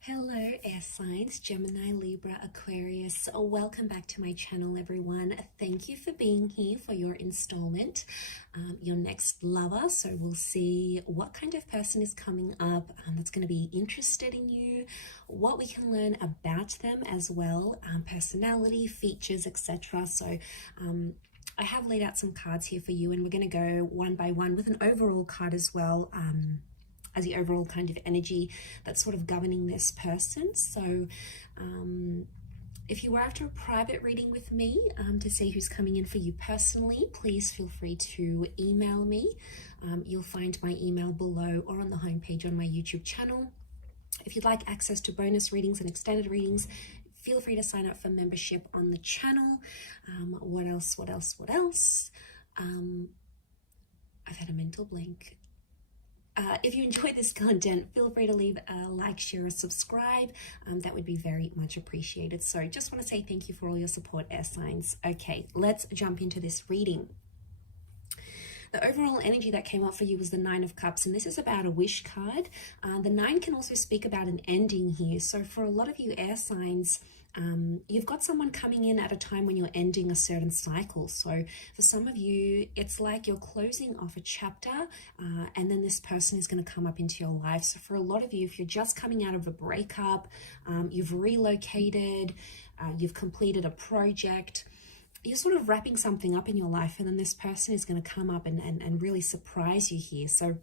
Hello air signs, Gemini, Libra, Aquarius. Welcome back to my channel, everyone. Thank you for being here for your installment, your next lover. So we'll see what kind of person is coming up that's going to be interested in you, what we can learn about them as well, personality, features, etc. So I have laid out some cards here for you, and we're going to go one by one with an overall card as well, as the overall kind of energy that's sort of governing this person. So if you were after a private reading with me to see who's coming in for you personally, please feel free to email me. You'll find my email below or on the homepage on my YouTube channel. If you'd like access to bonus readings and extended readings, feel free to sign up for membership on the channel. What else? I've had a mental blank. If you enjoyed this content, feel free to leave a like, share, or subscribe. That would be very much appreciated. So just want to say thank you for all your support, air signs. Okay, let's jump into this reading. The overall energy that came up for you was the Nine of Cups, and this is about a wish card. The Nine can also speak about an ending here. So for a lot of you air signs, you've got someone coming in at a time when you're ending a certain cycle. So for some of you, it's like you're closing off a chapter and then this person is going to come up into your life. So for a lot of you, if you're just coming out of a breakup, you've relocated, you've completed a project, you're sort of wrapping something up in your life, and then this person is going to come up and really surprise you here. So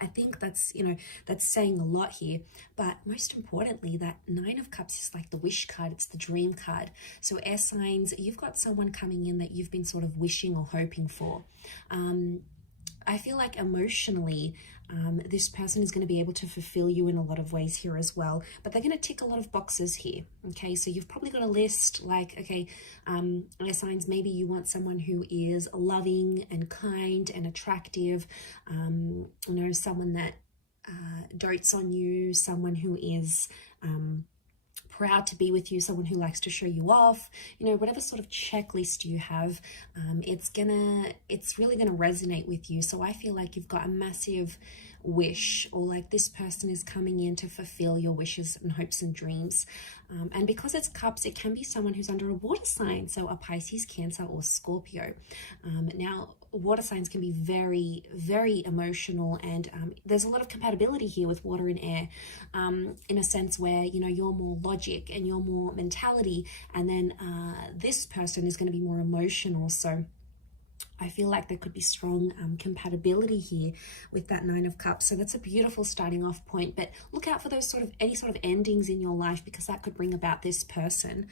I think that's, that's saying a lot here. But most importantly, that Nine of Cups is like the wish card. It's the dream card. So air signs, you've got someone coming in that you've been sort of wishing or hoping for. I feel like emotionally, this person is going to be able to fulfill you in a lot of ways here as well, but they're going to tick a lot of boxes here. Okay, so you've probably got a list like, okay, air signs, maybe you want someone who is loving and kind and attractive, someone that dotes on you, someone who is proud to be with you, someone who likes to show you off, whatever sort of checklist you have, it's really gonna resonate with you. So I feel like you've got a massive wish, or like this person is coming in to fulfill your wishes and hopes and dreams. And because it's cups, it can be someone who's under a water sign, so a Pisces, Cancer, or Scorpio. Now, water signs can be very, very emotional, and there's a lot of compatibility here with water and air, in a sense where, you're more logic and you're more mentality, and then this person is going to be more emotional. So I feel like there could be strong compatibility here with that Nine of Cups. So that's a beautiful starting off point, but look out for those any sort of endings in your life, because that could bring about this person.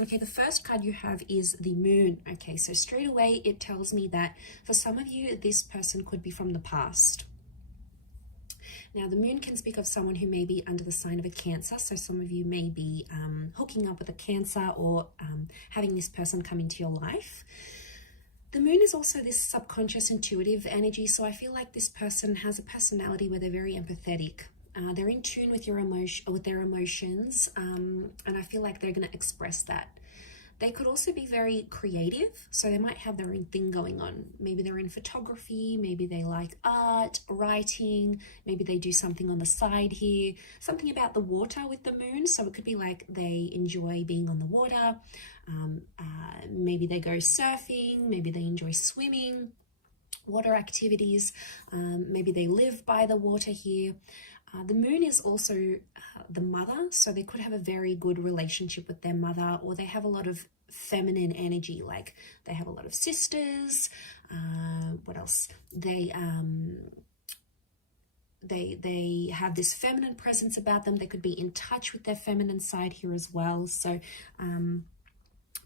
Okay, the first card you have is the Moon. Okay, so straight away it tells me that for some of you, this person could be from the past. Now, the Moon can speak of someone who may be under the sign of a Cancer. So some of you may be hooking up with a Cancer, or having this person come into your life. The Moon is also this subconscious intuitive energy. So I feel like this person has a personality where they're very empathetic. They're in tune with their emotions, and I feel like they're going to express that. They could also be very creative, so they might have their own thing going on. Maybe they're in photography, maybe they like art, writing, maybe they do something on the side here, something about the water with the Moon. So it could be like they enjoy being on the water, maybe they go surfing, maybe they enjoy swimming, water activities, maybe they live by the water here. The Moon is also the mother, so they could have a very good relationship with their mother, or they have a lot of feminine energy, like they have a lot of sisters. What else? They have this feminine presence about them. They could be in touch with their feminine side here as well. So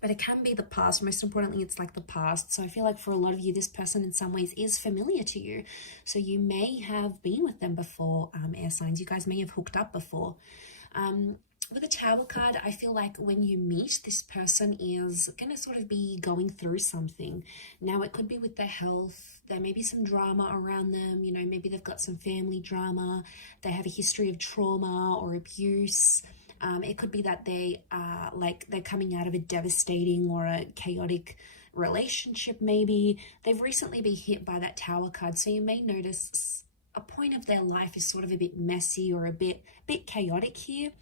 but it can be the past. Most importantly, it's like the past. So I feel like for a lot of you, this person in some ways is familiar to you. So you may have been with them before, air signs. You guys may have hooked up before. With the Tower card, I feel like when you meet, this person is going to sort of be going through something. Now, it could be with their health. There may be some drama around them. Maybe they've got some family drama. They have a history of trauma or abuse. It could be that they are they're coming out of a devastating or a chaotic relationship. Maybe they've recently been hit by that Tower card. So you may notice a point of their life is sort of a bit messy or a bit chaotic here.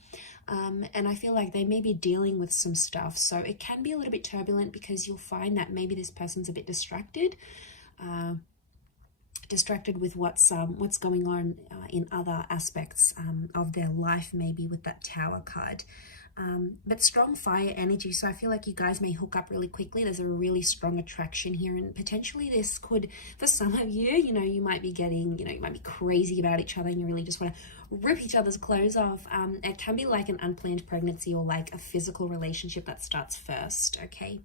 And I feel like they may be dealing with some stuff. So it can be a little bit turbulent because you'll find that maybe this person's a bit distracted. Distracted with what's going on in other aspects of their life, maybe with that Tower card. But strong fire energy, so I feel like you guys may hook up really quickly. There's a really strong attraction here, and potentially this could, for some of you, you might be getting, you might be crazy about each other and you really just want to rip each other's clothes off. It can be like an unplanned pregnancy or like a physical relationship that starts first, okay?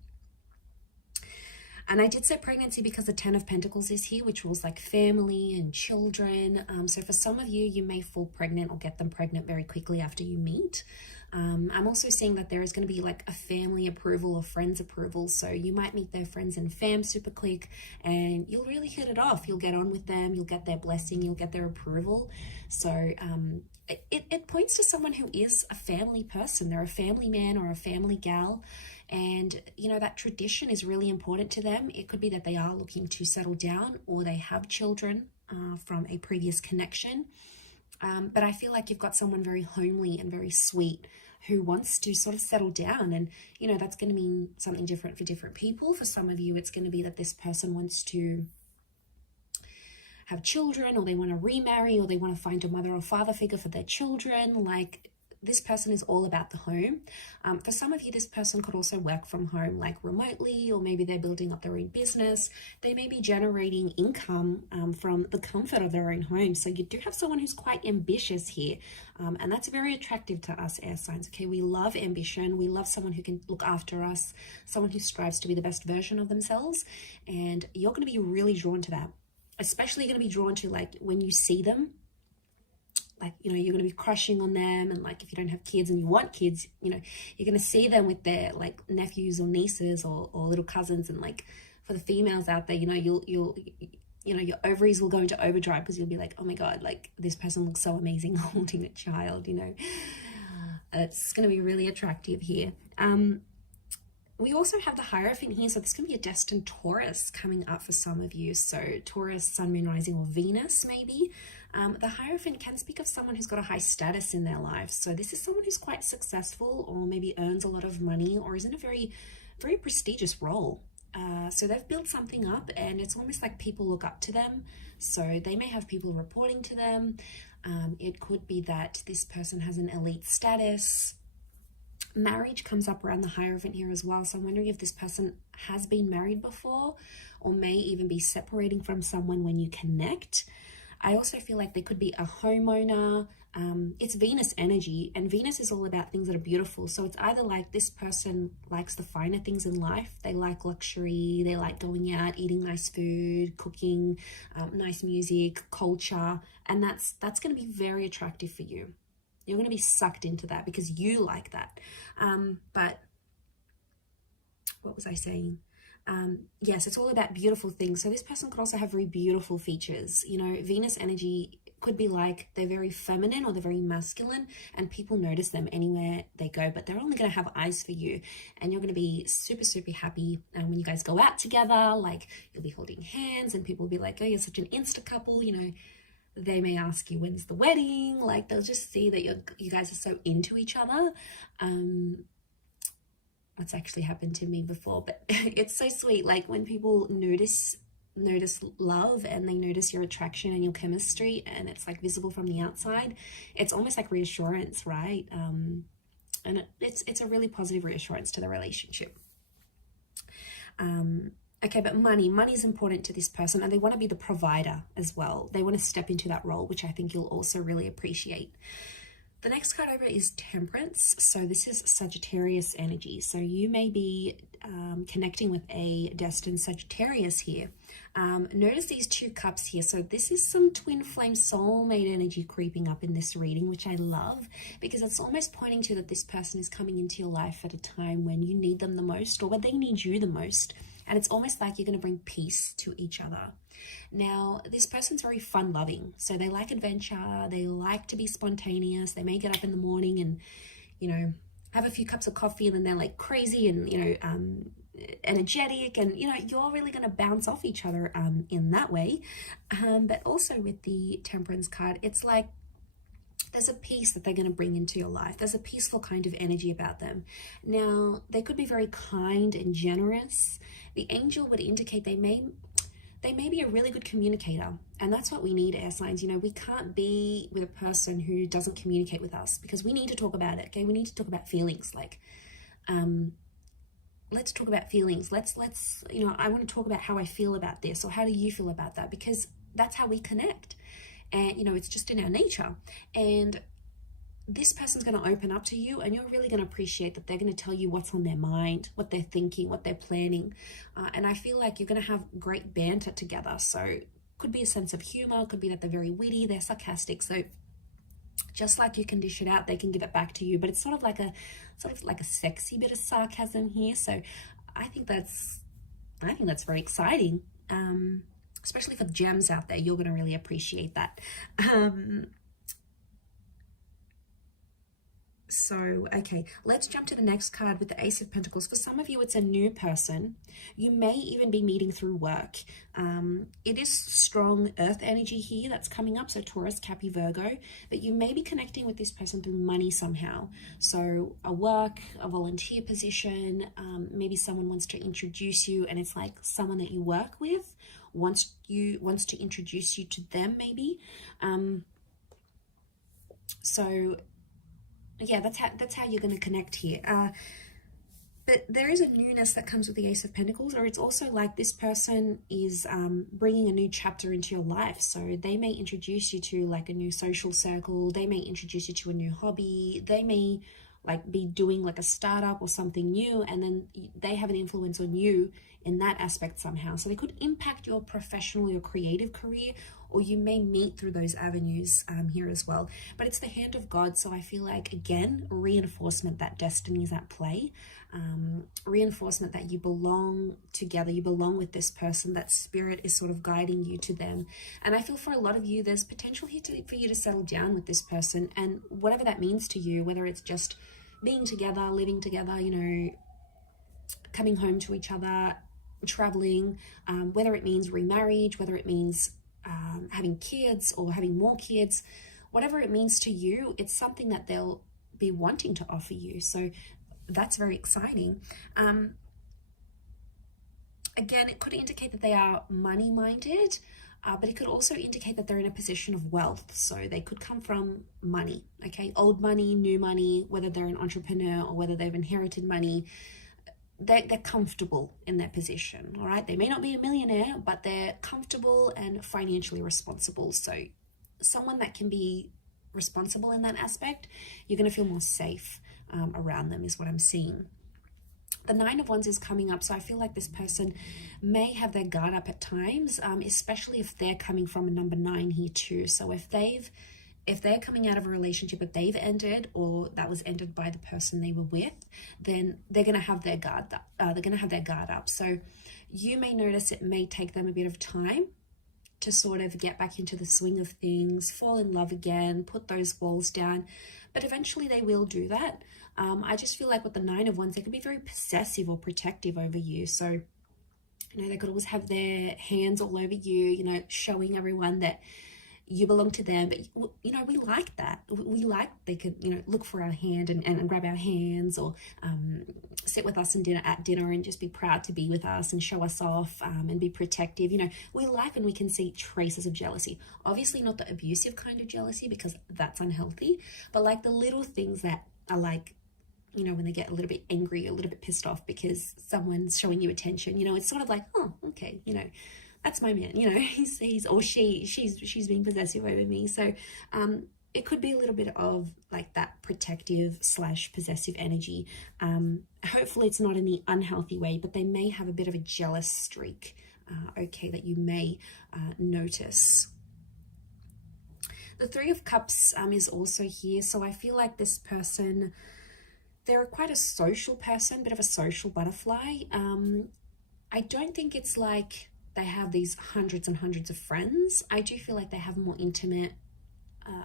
And I did say pregnancy because the 10 of Pentacles is here, which rules like family and children. So for some of you, you may fall pregnant or get them pregnant very quickly after you meet. I'm also seeing that there is going to be like a family approval or friends approval. So you might meet their friends and fam super quick and you'll really hit it off. You'll get on with them. You'll get their blessing. You'll get their approval. So it points to someone who is a family person. They're a family man or a family gal. And, that tradition is really important to them. It could be that they are looking to settle down or they have children from a previous connection. But I feel like you've got someone very homely and very sweet who wants to sort of settle down. And, that's going to mean something different for different people. For some of you, it's going to be that this person wants to have children, or they want to remarry, or they want to find a mother or father figure for their children. Like, this person is all about the home. For some of you, this person could also work from home, like remotely, or maybe they're building up their own business. They may be generating income from the comfort of their own home. So you do have someone who's quite ambitious here. And that's very attractive to us air signs. Okay, we love ambition. We love someone who can look after us, someone who strives to be the best version of themselves. And you're going to be really drawn to that. Especially going to be drawn to, like, when you see them, like, you're going to be crushing on them. And like, if you don't have kids and you want kids, you're going to see them with their like nephews or nieces or little cousins. And like, for the females out there, your ovaries will go into overdrive because you'll be like, oh my God, like, this person looks so amazing holding a child, It's going to be really attractive here. We also have the Hierophant here, so this can be a destined Taurus coming up for some of you. So Taurus, Sun, Moon, Rising, or Venus maybe. The Hierophant can speak of someone who's got a high status in their lives. So this is someone who's quite successful, or maybe earns a lot of money, or is in a very, very prestigious role. So they've built something up, and it's almost like people look up to them. So they may have people reporting to them. It could be that this person has an elite status. Marriage comes up around the Hierophant here as well. So I'm wondering if this person has been married before, or may even be separating from someone when you connect. I also feel like they could be a homeowner. It's Venus energy, and Venus is all about things that are beautiful. So it's either like this person likes the finer things in life. They like luxury. They like going out, eating nice food, cooking, nice music, culture. And that's going to be very attractive for you. You're going to be sucked into that because you like that. But what was I saying? Yes, it's all about beautiful things. So this person could also have very beautiful features. Venus energy could be like they're very feminine or they're very masculine, and people notice them anywhere they go, but they're only going to have eyes for you, and you're going to be super, super happy. And when you guys go out together, like, you'll be holding hands and people will be like, oh, you're such an Insta couple, They may ask you, when's the wedding? Like, they'll just see that you guys are so into each other. What's actually happened to me before, but it's so sweet. Like, when people notice love and they notice your attraction and your chemistry, and it's like visible from the outside, it's almost like reassurance, right? And it's a really positive reassurance to the relationship. Okay, but money is important to this person, and they want to be the provider as well. They want to step into that role, which I think you'll also really appreciate. The next card over is Temperance. So this is Sagittarius energy. So you may be connecting with a destined Sagittarius here. Notice these 2 cups here. So this is some twin flame soulmate energy creeping up in this reading, which I love, because it's almost pointing to that this person is coming into your life at a time when you need them the most, or when they need you the most. And it's almost like you're going to bring peace to each other. Now, this person's very fun-loving. So they like adventure. They like to be spontaneous. They may get up in the morning and, have a few cups of coffee, and then they're like crazy and, energetic, and you're really going to bounce off each other in that way. But also with the Temperance card, it's like there's a peace that they're going to bring into your life. There's a peaceful kind of energy about them. Now, they could be very kind and generous. The angel would indicate they may be a really good communicator, and that's what we need, air signs. We can't be with a person who doesn't communicate with us, because we need to talk about it. Okay, we need to talk about feelings. Like, let's talk about feelings. Let's I want to talk about how I feel about this, or how do you feel about that, because that's how we connect. And it's just in our nature. And this person's going to open up to you, and you're really going to appreciate that they're going to tell you what's on their mind, what they're thinking, what they're planning. And I feel like you're going to have great banter together. So could be a sense of humor, could be that they're very witty, they're sarcastic. So just like you can dish it out, they can give it back to you. But it's sort of like a sexy bit of sarcasm here. So I think that's very exciting. Especially for the gems out there, you're going to really appreciate that. So, okay, let's jump to the next card with the Ace of Pentacles. For some of you, it's a new person. You may even be meeting through work. It is strong earth energy here that's coming up, so Taurus, Capricorn, Virgo. But you may be connecting with this person through money somehow. So a work, a volunteer position, maybe someone wants to introduce you, and it's like someone that you work with wants to introduce you to them, maybe. So yeah, that's how you're going to connect here. But there is a newness that comes with the Ace of Pentacles, or it's also like this person is bringing a new chapter into your life. So they may introduce you to like a new social circle. They may introduce you to a new hobby. They may like be doing like a startup or something new, and then they have an influence on you in that aspect somehow. So they could impact your professional, your creative career, or you may meet through those avenues here as well. But it's the hand of God, so I feel like, again, reinforcement that destiny is at play. Reinforcement that you belong together, you belong with this person, that spirit is sort of guiding you to them. And I feel for a lot of you, there's potential here for you to settle down with this person, and whatever that means to you, whether it's just being together, living together, coming home to each other, traveling, whether it means remarriage, whether it means having kids or having more kids, whatever it means to you, it's something that they'll be wanting to offer you. So that's very exciting. Again, it could indicate that they are money-minded, but it could also indicate that they're in a position of wealth. So they could come from money, okay? Old money, new money, whether they're an entrepreneur or whether they've inherited money, they're comfortable in their position, all right? They may not be a millionaire, but they're comfortable and financially responsible. So someone that can be responsible in that aspect, you're going to feel more safe around them is what I'm seeing. The Nine of Wands is coming up, so I feel like this person may have their guard up at times, especially if they're coming from a number 9 here too. So if they're coming out of a relationship that they've ended, or that was ended by the person they were with, then they're going to have their guard up. So you may notice it may take them a bit of time to sort of get back into the swing of things, fall in love again, put those walls down, but eventually they will do that. I just feel like with the Nine of Wands, they could be very possessive or protective over you. So, they could always have their hands all over you, showing everyone that you belong to them. But, we like that. We like they could, look for our hand and grab our hands, or sit with us at dinner and just be proud to be with us and show us off, and be protective. We like when we can see traces of jealousy. Obviously not the abusive kind of jealousy, because that's unhealthy, but like the little things that are like, when they get a little bit angry, a little bit pissed off because someone's showing you attention, it's sort of like, oh, okay, that's my man, he's or she's being possessive over me. So it could be a little bit of like that protective / possessive energy. Hopefully it's not in the unhealthy way, but they may have a bit of a jealous streak, that you may notice. The Three of Cups is also here. So I feel like this person, they're quite a social person, bit of a social butterfly. I don't think it's like they have these hundreds and hundreds of friends. I do feel like they have more intimate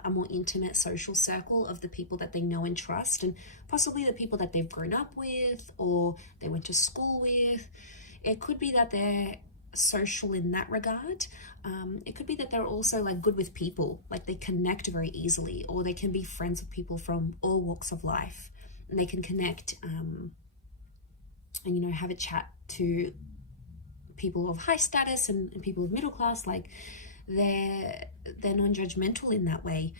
a more intimate social circle of the people that they know and trust, and possibly the people that they've grown up with or they went to school with. It could be that they're social in that regard. It could be that they're also like good with people, like they connect very easily, or they can be friends with people from all walks of life, and they can connect and, you know, have a chat to people of high status and people of middle class. Like they're non-judgmental in that way.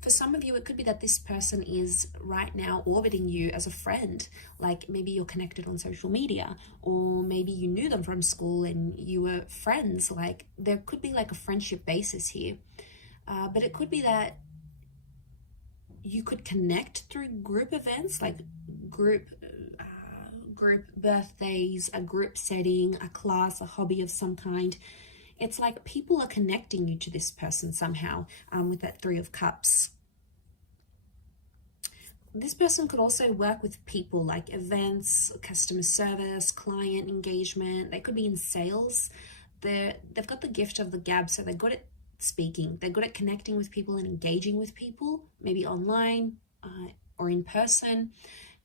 For some of you, it could be that this person is right now orbiting you as a friend. Like maybe you're connected on social media, or maybe you knew them from school and you were friends. Like there could be like a friendship basis here. But it could be that you could connect through group events, like group birthdays, a group setting, a class, a hobby of some kind. It's like people are connecting you to this person somehow, with that Three of Cups. This person could also work with people, like events, customer service, client engagement. They could be in sales. They've got the gift of the gab, so they're good at speaking. They're good at connecting with people and engaging with people, maybe online or in person.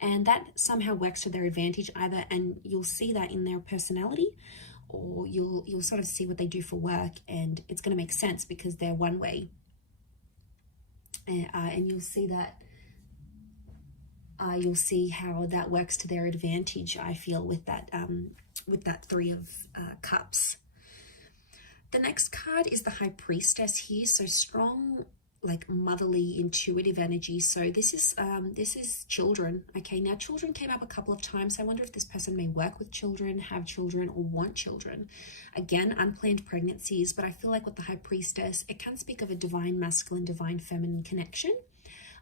And that somehow works to their advantage either, and you'll see that in their personality, or you'll sort of see what they do for work, and it's going to make sense because they're one way. And you'll see that you'll see how that works to their advantage, I feel, with that Three of Cups. The next card is the High Priestess here. So strong, like motherly, intuitive energy. So this is children. Okay, now children came up a couple of times. I wonder if this person may work with children, have children, or want children. Again, unplanned pregnancies, but I feel like with the High Priestess, it can speak of a divine masculine, divine feminine connection.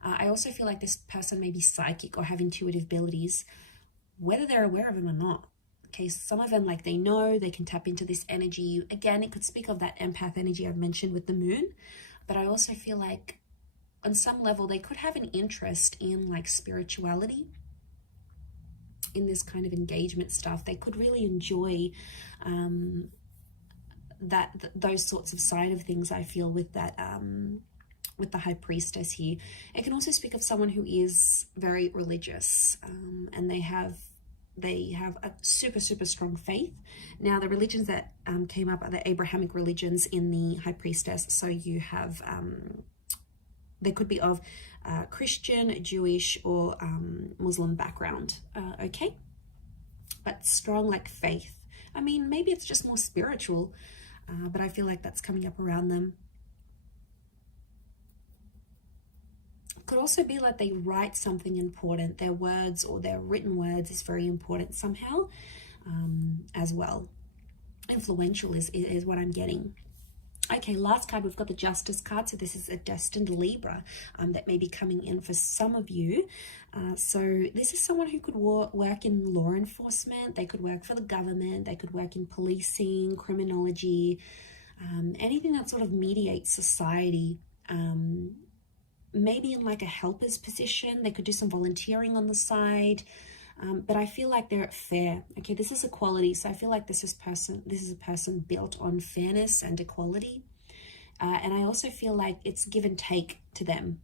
I also feel like this person may be psychic or have intuitive abilities, whether they're aware of them or not. Okay, some of them, like they know, they can tap into this energy. Again, it could speak of that empath energy I've mentioned with the moon. But I also feel like on some level, they could have an interest in like spirituality, in this kind of engagement stuff. They could really enjoy those sorts of side of things, I feel, with that, with the High Priestess here. It can also speak of someone who is very religious, and they have a super, super strong faith. Now, the religions that came up are the Abrahamic religions in the High Priestess. So you have, they could be of Christian, Jewish, or Muslim background, okay? But strong, like faith. I mean, maybe it's just more spiritual, but I feel like that's coming up around them. Could also be like they write something important. Their words or their written words is very important somehow, as well. Influential is what I'm getting. Okay, last card, we've got the Justice card. So this is a destined Libra that may be coming in for some of you. So this is someone who could work in law enforcement. They could work for the government. They could work in policing, criminology, anything that sort of mediates society. Maybe in like a helper's position. They could do some volunteering on the side, but I feel like they're fair. Okay, this is equality, so I feel like this is a person built on fairness and equality, and I also feel like it's give and take to them.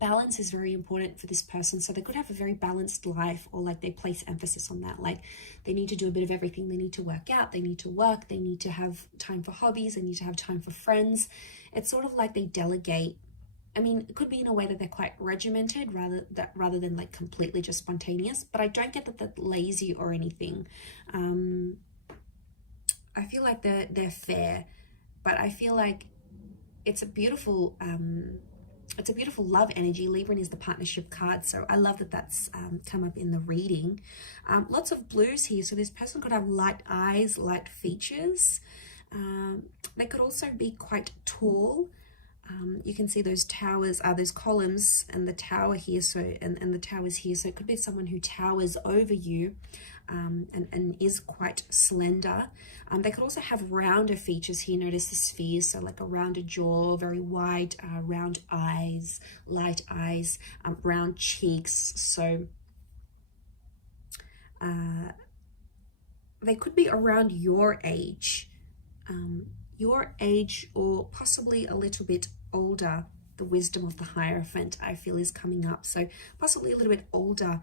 Balance is very important for this person, so they could have a very balanced life, or like they place emphasis on that. Like they need to do a bit of everything. They need to work out, they need to work, they need to have time for hobbies, they need to have time for friends. It's sort of like they delegate. I mean, it could be in a way that they're quite regimented rather than like completely just spontaneous, but I don't get that they're lazy or anything. I feel like they're fair, but I feel like it's a beautiful love energy. Libra is the partnership card, so I love that that's come up in the reading. Lots of blues here, so this person could have light eyes, light features. They could also be quite tall. You can see those towers, those columns, and the tower here. So and the towers here. So it could be someone who towers over you, and is quite slender. They could also have rounder features here. Notice the spheres, so like a rounded jaw, very wide, round eyes, light eyes, round cheeks. So they could be around your age, or possibly a little bit older. The wisdom of the Hierophant, I feel, is coming up. So possibly a little bit older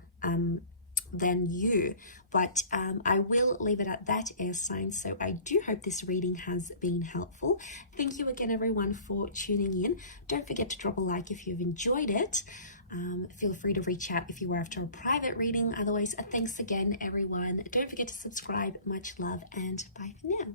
than you, but I will leave it at that, air sign. So I do hope this reading has been helpful. Thank you again, everyone, for tuning in. Don't forget to drop a like if you've enjoyed it. Feel free to reach out if you are after a private reading. Otherwise, thanks again, everyone. Don't forget to subscribe. Much love, and bye for now.